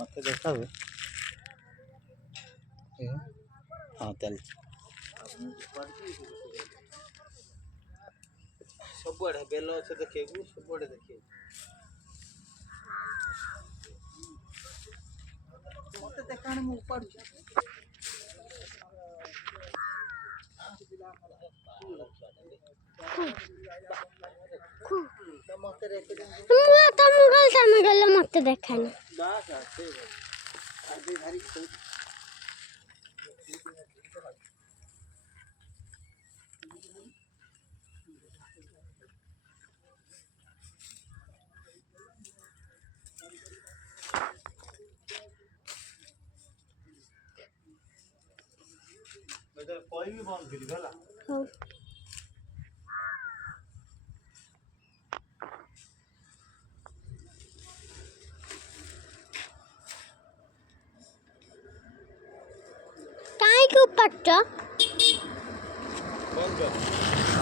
मत देखा हाँ चल सब बेल अच्छे देखू सब देखे मत देखा उपाड़ मत देखा कोई भी बंद करी भला काहे के ऊपर बंद कर